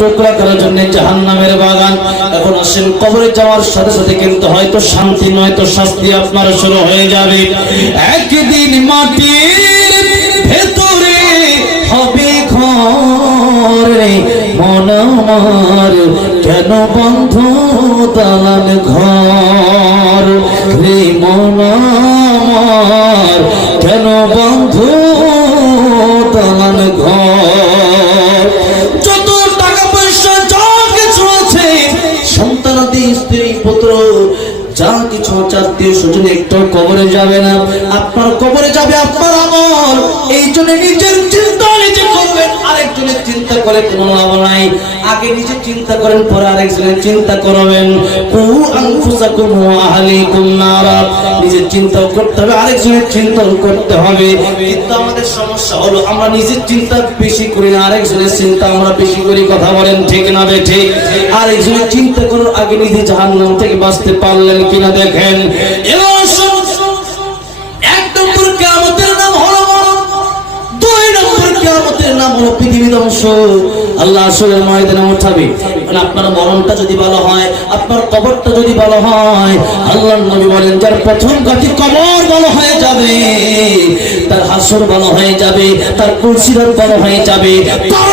টুকরা করার জন্য জাহান্নামের বাগান। এখন আসেন, কবরে যাওয়ার সাথে সাথে কিন্তু হয়তো শান্তি নয় তো শাস্তি আপনার শুরু হয়ে যাবে। একদিন মাটির ভেতরে হবে ঘর, মন আমার কেন বন্ধ দালান ঘর, রে মন আমার কেন বন্ধ দালান ঘর। যত টাকা পয়সা যা কিছু আছে, সন্তানাদি স্ত্রী পুত্র যা কিছু আত্মীয় স্বজন একটু কবরে যাবে না, আপনার কবরে যাবে আপনার আমল। এই জন্য নিজের চিন্তা নিজে করবেন, আরেকজনের চিন্তা করে কোনো লাভ নাই। আগে নিজে চিন্তা করেন, পরে আরেকজনের চিন্তা করবেন। কু আনফুসাকুম ওয়া আহলিকুম নারা, নিজের চিন্তাও করতে হবে, আরেকজনের চিন্তাও করতে হবে। কিন্তু আমাদের সমস্যা হলো আমরা নিজের চিন্তা বেশি করি না, আরেকজনের চিন্তা আমরা বেশি করি। কথা বলেন ঠিক না বেঠিক? আরেকজনের চিন্তা করার আগে নিজে জাহান্নাম থেকে বাঁচতে পারলেন কিনা দেখেন। এবার এক নম্বর কিয়ামতের নাম হলো মরণ, দুই নম্বর কিয়ামতের নাম হলো পৃথিবী ধ্বংস। আল্লাহ আসলের ময়দানে উঠাবে। আপনার মরণটা যদি ভালো হয়, আপনার কবরটা যদি ভালো হয়, আল্লাহর নবী বলেন যার প্রথম কাঠি কবর ভালো হয়ে যাবে, তার হাসর ভালো হয়ে যাবে, তার কুরসিরাত ভালো হয়ে যাবে, তার